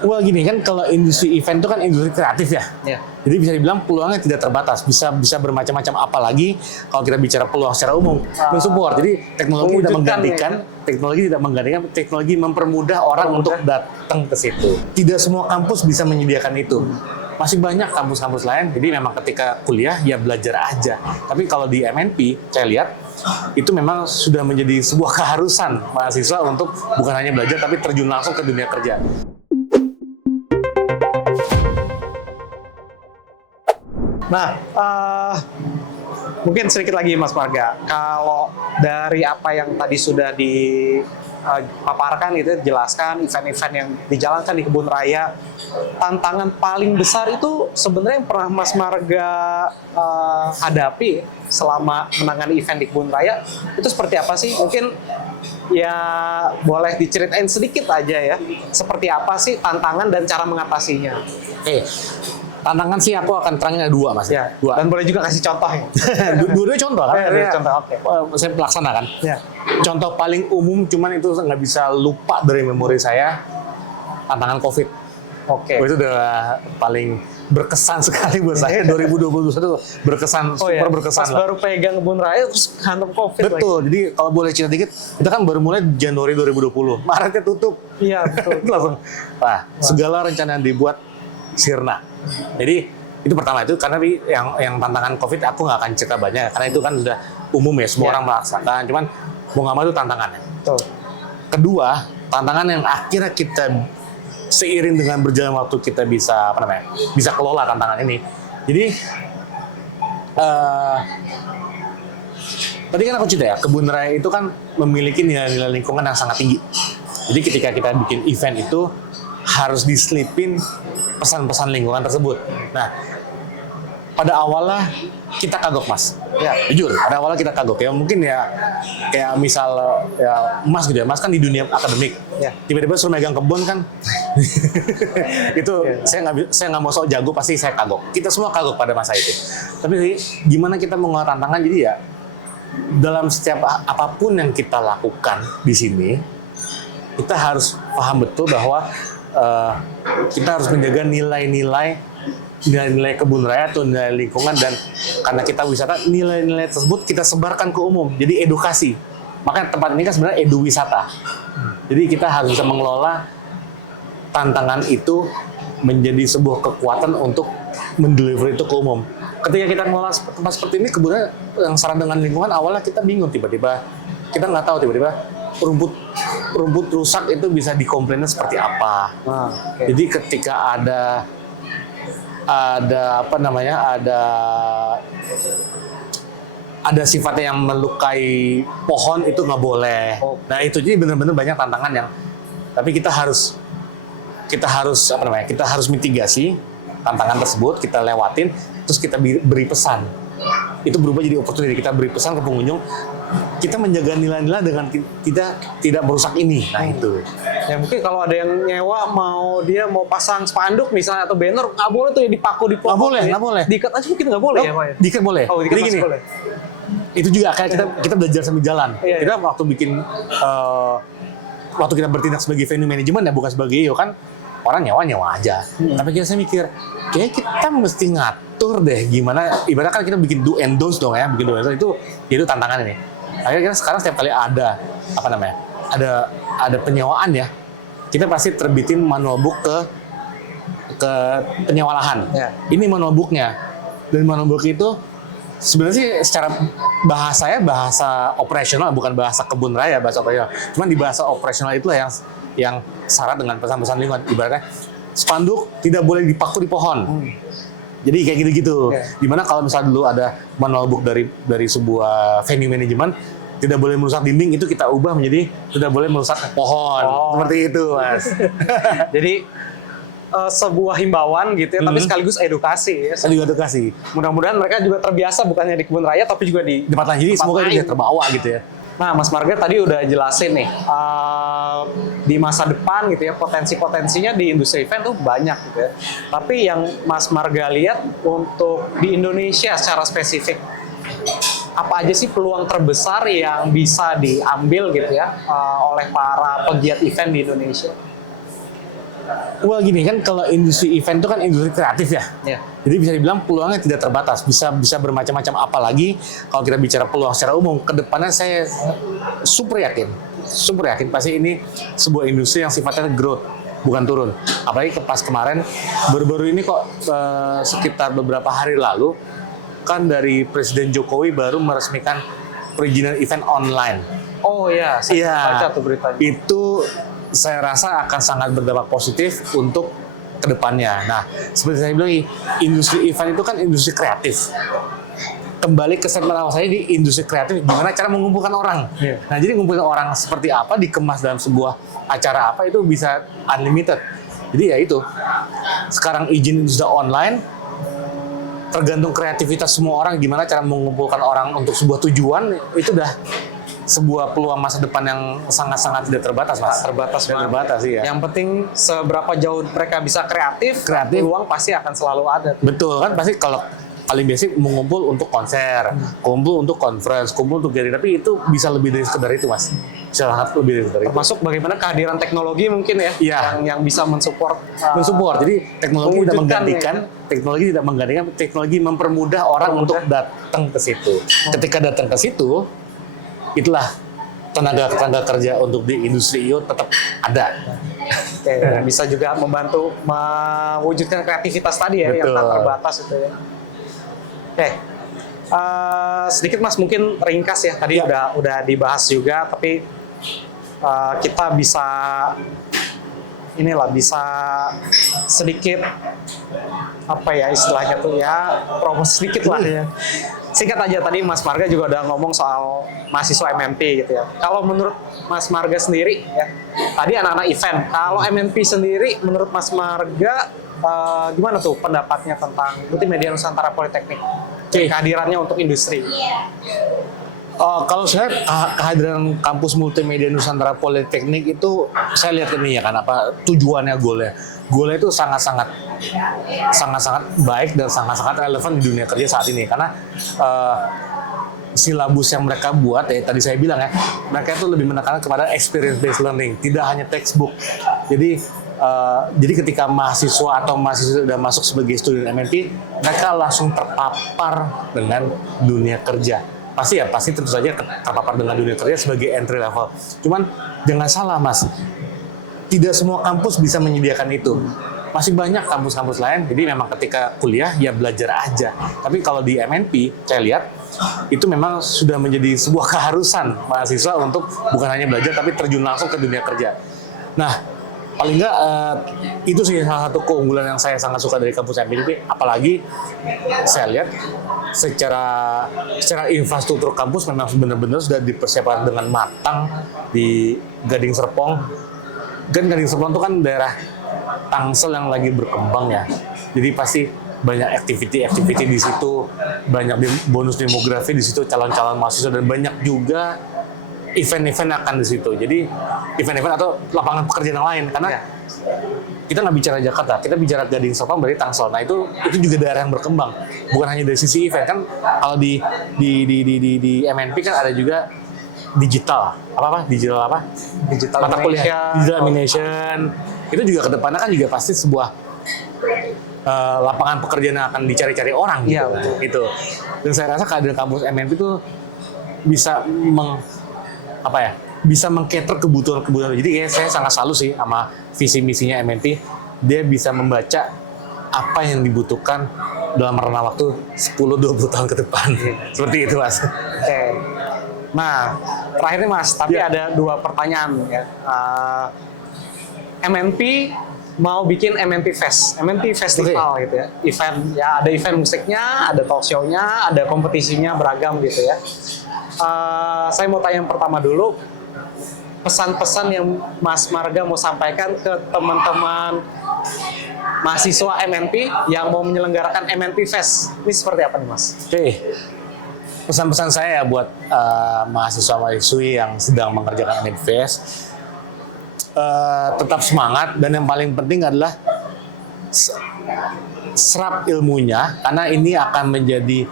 Wah gini kan, kalau industri event itu kan industri kreatif ya. Ya. Jadi bisa dibilang peluangnya tidak terbatas, bisa bermacam-macam. Apalagi kalau kita bicara peluang secara umum, mensupport. Jadi teknologi tidak menggantikan, teknologi mempermudah orang untuk datang ke situ. Tidak semua kampus bisa menyediakan itu. Masih banyak kampus-kampus lain, jadi memang ketika kuliah ya belajar aja. Tapi kalau di MNP, saya lihat itu memang sudah menjadi sebuah keharusan mahasiswa untuk bukan hanya belajar, tapi terjun langsung ke dunia kerja. Nah, mungkin sedikit lagi Mas Marga, kalau dari apa yang tadi sudah dipaparkan gitu, dijelaskan event-event yang dijalankan di Kebun Raya, tantangan paling besar itu sebenarnya yang pernah Mas Marga hadapi selama menangani event di Kebun Raya itu seperti apa sih? Mungkin ya boleh diceritain sedikit aja ya, seperti apa sih tantangan dan cara mengatasinya? Tantangan sih aku akan terangin ada dua, Mas. Ya, dua. Dan boleh juga kasih contoh ya. Dua-duanya contoh kan? Contoh, oke. Saya pelaksanakan. Ya. Contoh paling umum, cuman itu nggak bisa lupa dari memori saya, tantangan COVID. Oke. Itu udah paling berkesan sekali buat saya. 2021 berkesan, super berkesan. Pas baru pegang Kebun Raya terus hantam COVID. Betul. Jadi kalau boleh cerita dikit, kita kan baru mulai Januari 2020. Maretnya tutup. Iya, betul. Langsung. Wah, segala rencana yang dibuat sirna. Jadi itu pertama, itu karena yang tantangan COVID aku nggak akan cerita banyak karena itu kan sudah umum ya, semua orang merasakan. Cuman mau nggak mau itu tantangannya. Betul. Kedua, tantangan yang akhirnya kita seiring dengan berjalan waktu kita bisa bisa kelola tantangan ini. Jadi tadi kan aku cerita ya, Kebun Raya itu kan memiliki nilai-nilai lingkungan yang sangat tinggi. Jadi ketika kita bikin event itu harus diselipin pesan-pesan lingkungan tersebut. Nah, pada awalnya kita kagok, Mas. Ya, jujur, pada awalnya kita kagok ya. Mungkin ya kayak misal ya Mas gitu ya. Mas kan di dunia akademik. Ya. Tiba-tiba suruh megang kebun kan. Itu saya nggak mau sok jago, pasti saya kagok. Kita semua kagok pada masa itu. Tapi gimana kita mengolah tantangan, jadi ya dalam setiap apapun yang kita lakukan di sini, kita harus paham betul bahwa kita harus menjaga nilai-nilai Kebun Raya atau nilai lingkungan, dan karena kita wisata, nilai-nilai tersebut kita sebarkan ke umum, jadi edukasi. Makanya tempat ini kan sebenarnya edu wisata. Jadi kita harus bisa mengelola tantangan itu menjadi sebuah kekuatan untuk mendeliver itu ke umum. Ketika kita mengelola tempat seperti ini, Kebun Raya yang syarat dengan lingkungan, awalnya kita bingung, tiba-tiba kita nggak tahu, tiba-tiba rumput rusak itu bisa dikomplainnya seperti apa. Jadi ketika ada sifatnya yang melukai pohon, itu nggak boleh. Nah itu jadi benar-benar banyak tantangan yang, tapi kita harus mitigasi tantangan tersebut, kita lewatin, terus kita beri pesan. Itu berubah jadi opportunity, kita beri pesan ke pengunjung, kita menjaga nilai-nilai dengan tidak merusak ini. Nah itu. Ya mungkin kalau ada yang nyewa dia mau pasang spanduk misalnya atau banner, nggak boleh tuh ya dipaku di pohon. Nggak boleh. Diikat aja mungkin nggak boleh ya Pak ya? Diikat boleh. Oh, diikat jadi gini, boleh. Itu juga kayak kita belajar sambil jalan. Kita waktu bikin, waktu kita bertindak sebagai venue management ya, bukan sebagai IO kan, orang nyewa aja. Tapi saya mikir, kayak kita mesti ngatur deh gimana, ibarat kan kita bikin do and don'ts dong ya, bikin do and don'ts itu tantangan ini. Akhirnya kita sekarang setiap kali ada penyewaan ya, kita pasti terbitin manual book ke penyewa lahan. Ini manual booknya, dan manual book itu sebenarnya sih secara bahasa operasional, bukan bahasa Kebun Raya, bahasa operasional. Cuman di bahasa operasional itulah yang syarat dengan pesan-pesan lingkungan. Ibaratnya spanduk tidak boleh dipaku di pohon. Jadi kayak gitu-gitu. Dimana kalau misalnya dulu ada manual book dari sebuah venue manajemen, tidak boleh merusak dinding, itu kita ubah menjadi tidak boleh merusak pohon. Seperti itu, Mas. Jadi sebuah himbauan gitu ya, tapi sekaligus edukasi ya. Edukasi. Mudah-mudahan mereka juga terbiasa, bukannya di Kebun Raya tapi juga di tempat lain. Jadi semoga itu bisa terbawa gitu ya. Nah, Mas Marga tadi udah jelasin nih, di masa depan gitu ya, potensi-potensinya di industri event tuh banyak gitu ya. Tapi yang Mas Marga lihat untuk di Indonesia secara spesifik, apa aja sih peluang terbesar yang bisa diambil gitu ya oleh para pegiat event di Indonesia? Wah gini kan, kalau industri event itu kan industri kreatif ya. Ya. Jadi bisa dibilang peluangnya tidak terbatas, bisa bermacam-macam. Apalagi kalau kita bicara peluang secara umum, kedepannya saya super yakin pasti ini sebuah industri yang sifatnya growth, bukan turun. Apalagi pas kemarin, baru-baru ini kok sekitar beberapa hari lalu, kan dari Presiden Jokowi baru meresmikan perizinan event online. Oh iya, saya baca tuh beritanya. Itu saya rasa akan sangat berdampak positif untuk kedepannya. Nah, seperti saya bilang, industri event itu kan industri kreatif. Kembali ke segmen awal saya di industri kreatif, gimana cara mengumpulkan orang. Iya. Nah, jadi mengumpulkan orang seperti apa, dikemas dalam sebuah acara apa, itu bisa unlimited. Jadi ya itu, sekarang izin sudah online, tergantung kreativitas semua orang, gimana cara mengumpulkan orang untuk sebuah tujuan, itu udah sebuah peluang masa depan yang sangat-sangat tidak terbatas, Mas. Terbatas banget. Terbatas, iya. Yang penting seberapa jauh mereka bisa kreatif, peluang pasti akan selalu ada. Betul kan, pasti kalau paling basic mengumpul untuk konser, kumpul untuk conference, kumpul untuk gathering, tapi itu bisa lebih dari sekedar itu, Mas. Sangat lebih dari sekedar itu. Termasuk bagaimana kehadiran teknologi mungkin ya, Iya. yang bisa mensupport. Mensupport. Jadi teknologi tidak mewujudkan menggantikan, teknologi mempermudah orang untuk datang ke situ. Ketika datang ke situ, itulah tenaga kerja untuk di industri itu tetap ada. Oke, bisa juga membantu mewujudkan kreativitas tadi ya, yang Betul. tak terbatas itu ya. Oke, sedikit Mas mungkin ringkas ya, tadi Ya. udah dibahas juga, tapi kita bisa bisa sedikit apa ya istilahnya tuh ya, promosi sedikit lah ya. Singkat aja, tadi Mas Marga juga udah ngomong soal mahasiswa MMP gitu ya. Kalau menurut Mas Marga sendiri ya, tadi anak-anak event. Kalau MMP sendiri, menurut Mas Marga gimana tuh pendapatnya tentang Multimedia Nusantara Politeknik? Kehadirannya untuk industri. Kalau saya kehadiran kampus Multimedia Nusantara Politeknik itu saya lihat ini ya kan apa tujuannya, goalnya itu sangat-sangat baik dan sangat-sangat relevan di dunia kerja saat ini, karena silabus yang mereka buat ya tadi saya bilang ya, mereka itu lebih menekankan kepada experience based learning, tidak hanya textbook. Jadi ketika mahasiswa atau mahasiswa sudah masuk sebagai student MMP, mereka langsung terpapar dengan dunia kerja. Pasti tentu saja terpapar dengan dunia kerja sebagai entry level. Cuman jangan salah, Mas, tidak semua kampus bisa menyediakan itu. Masih banyak kampus-kampus lain, jadi memang ketika kuliah ya belajar aja. Tapi kalau di MNP, saya lihat itu memang sudah menjadi sebuah keharusan mahasiswa untuk bukan hanya belajar, tapi terjun langsung ke dunia kerja. Nah, paling nggak itu sih salah satu keunggulan yang saya sangat suka dari kampus MNP. Apalagi saya lihat secara infrastruktur kampus memang benar-benar sudah dipersiapkan dengan matang di Gading Serpong. Kan Gading Serpong itu kan daerah Tangsel yang lagi berkembang ya. Jadi pasti banyak activity di situ, banyak bonus demografi di situ, calon-calon mahasiswa, dan banyak juga event-event akan di situ. Jadi event-event atau lapangan pekerjaan yang lain, karena kita nggak bicara Jakarta, kita bicara Gading Serpong berarti Tangsel. Nah itu juga daerah yang berkembang, bukan hanya dari sisi event kan. Kalau di MNP kan ada juga digital digital mata kuliah, digital animation. Itu juga kedepannya kan juga pasti sebuah lapangan pekerjaan yang akan dicari-cari orang gitu. Iya, Gitu. Dan saya rasa kehadiran kampus MNP itu bisa bisa meng-cater kebutuhan. Jadi saya sangat salut sih sama visi misinya MNP. Dia bisa membaca apa yang dibutuhkan dalam rentang waktu 10-20 tahun ke depan. Seperti itu, Mas. Oke. Nah, terakhir nih Mas, tapi ada dua pertanyaan ya. MNP mau bikin MNP Fest, MNP Festival gitu ya. Event ya, ada event musiknya, ada talk show-nya, ada kompetisinya beragam gitu ya. Saya mau tanya yang pertama dulu, pesan-pesan yang Mas Marga mau sampaikan ke teman-teman mahasiswa MNP yang mau menyelenggarakan MNP Fest. Ini seperti apa nih, Mas? Oke. Pesan-pesan saya buat mahasiswa-mahasiswi yang sedang mengerjakan MNP Fest, tetap semangat, dan yang paling penting adalah serap ilmunya, karena ini akan menjadi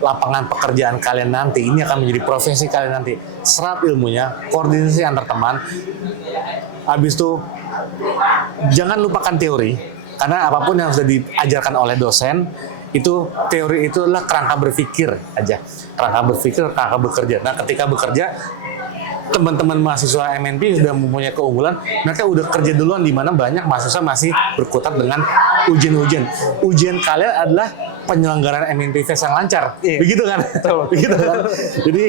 lapangan pekerjaan kalian nanti, ini akan menjadi profesi kalian nanti. Serap ilmunya, koordinasi antar teman, habis itu jangan lupakan teori, karena apapun yang sudah diajarkan oleh dosen, itu teori itu adalah kerangka berpikir aja. Kerangka berpikir, kerangka bekerja. Nah, ketika bekerja, teman-teman mahasiswa MNP sudah mempunyai keunggulan, mereka udah kerja duluan, di mana banyak mahasiswa masih berkutat dengan ujian-ujian. Ujian kalian adalah penyelenggaraan MNP Fest yang lancar. Iya. Begitu kan? Begitu kan? Jadi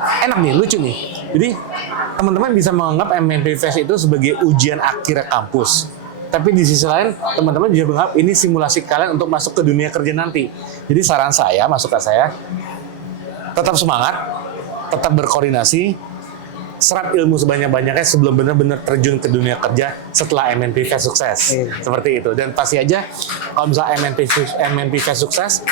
enak nih, lucu nih. Jadi teman-teman bisa menganggap MNP Fest itu sebagai ujian akhir kampus. Tapi di sisi lain, teman-teman juga menganggap ini simulasi kalian untuk masuk ke dunia kerja nanti. Jadi saran saya, masukan saya, tetap semangat, tetap berkoordinasi, serap ilmu sebanyak-banyaknya sebelum benar-benar terjun ke dunia kerja setelah MNP Fest sukses. Seperti itu. Dan pasti aja, kalau misalnya MNP Fest sukses,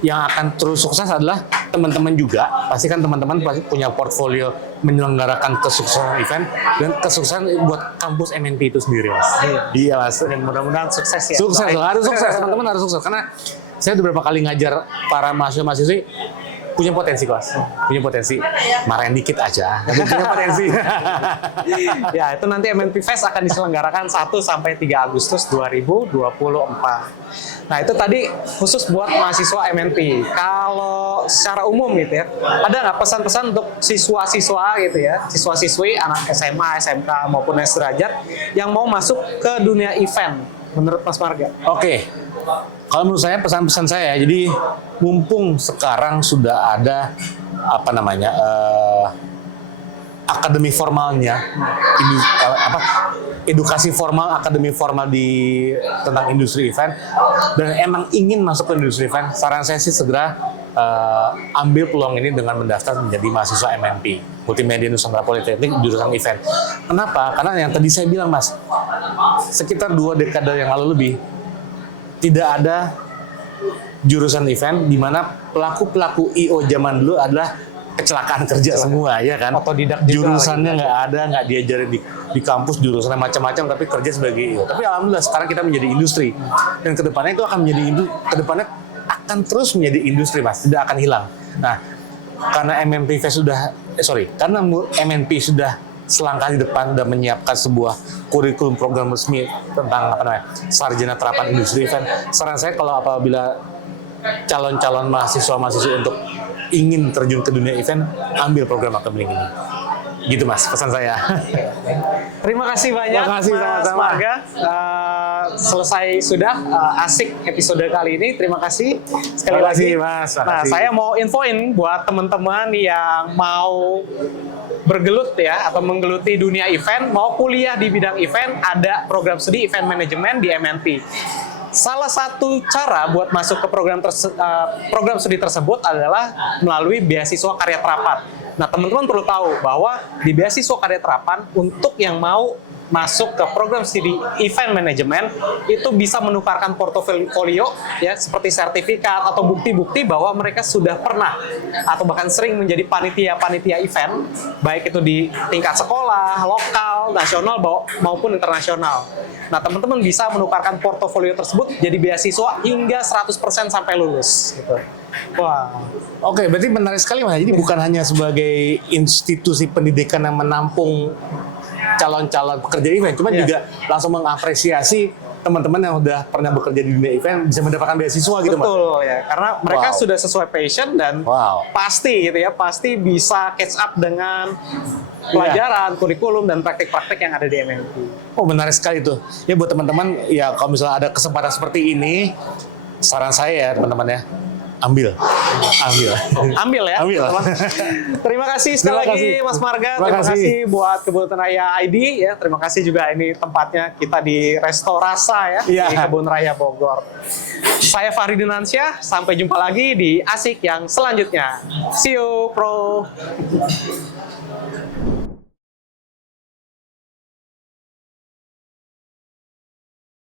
yang akan terus sukses adalah teman-teman juga. Pasti kan teman-teman pasti punya portfolio menyelenggarakan kesuksesan event dan kesuksesan buat kampus MNP itu sendiri, Mas. Iya, Mas. Dan mudah-mudahan sukses ya. Sukses, harus sukses. Teman-teman harus sukses. Karena saya udah beberapa kali ngajar para mahasiswa-mahasiswi, punya potensi, Mas. Punya potensi. Marahin dikit aja. Tapi punya potensi. Ya, itu nanti MNP Fest akan diselenggarakan 1 sampai 3 Agustus 2024. Nah, itu tadi khusus buat mahasiswa MNP. Kalau secara umum gitu ya, ada nggak pesan-pesan untuk siswa-siswa gitu ya, siswa-siswi, anak SMA, SMK maupun sederajat yang mau masuk ke dunia event menurut Mas Marga? Oke. Kalau menurut saya, pesan-pesan saya, jadi mumpung sekarang sudah ada akademi formalnya, edukasi formal, akademi formal tentang industri event, dan emang ingin masuk ke industri event, saran saya sih segera ambil peluang ini dengan mendaftar menjadi mahasiswa MNP, Multimedia Nusantara Politeknik jurusan event. Kenapa? Karena yang tadi saya bilang, Mas, sekitar 2 dekade yang lalu lebih, tidak ada jurusan event di mana pelaku-pelaku I.O. zaman dulu adalah kecelakaan kerja semua, ya kan? Otodidak juga. Jurusannya nggak ada, nggak diajarin di kampus, jurusannya macam-macam, tapi kerja sebagai I.O. Tapi alhamdulillah sekarang kita menjadi industri, dan kedepannya itu akan kedepannya akan terus menjadi industri, Mas, tidak akan hilang. Nah, karena karena MNP sudah selangkah di depan, sudah menyiapkan sebuah kurikulum program resmi tentang sarjana terapan industri event. Saran saya, kalau apabila calon-calon mahasiswa-mahasiswa untuk ingin terjun ke dunia event, ambil program akademik ini. Gitu, Mas, pesan saya. Terima kasih banyak, Terima kasih, Mas sama-sama. Marga. Selesai sudah asik episode kali ini. Terima kasih sekali Terima kasih, lagi. Mas. Terima Nah, kasih. saya mau infoin buat teman-teman yang mau bergelut ya atau menggeluti dunia event, mau kuliah di bidang event, ada program studi event manajemen di MNP. Salah satu cara buat masuk ke program studi tersebut adalah melalui beasiswa karya terapan. Nah, teman-teman perlu tahu bahwa di beasiswa karya terapan, untuk yang mau masuk ke program studi event manajemen itu bisa menukarkan portofolio ya, seperti sertifikat atau bukti-bukti bahwa mereka sudah pernah atau bahkan sering menjadi panitia event, baik itu di tingkat sekolah, lokal, nasional maupun internasional. Nah, teman-teman bisa menukarkan portofolio tersebut jadi beasiswa hingga 100% sampai lulus gitu. Wah. Oke, berarti menarik sekali, Mas. Jadi bukan hanya sebagai institusi pendidikan yang menampung calon-calon pekerja event, cuma juga langsung mengapresiasi teman-teman yang udah pernah bekerja di dunia event bisa mendapatkan beasiswa gitu, Mas. Betul ya, karena mereka Wow. sudah sesuai passion dan pasti gitu ya, pasti bisa catch up dengan pelajaran, kurikulum dan praktik-praktik yang ada di MNP. Oh, menarik sekali tuh. Ya, buat teman-teman, ya kalau misalnya ada kesempatan seperti ini, saran saya ya, teman-teman ya, ambil ya, teman-teman. Terima kasih sekali lagi, Mas Marga. Terima kasih buat Kebun Raya ID ya. Terima kasih juga, ini tempatnya kita di Resto Rasa ya, di Kebun Raya Bogor. Saya Fahri Dinansyah, sampai jumpa lagi di Asik yang selanjutnya. See you, Pro.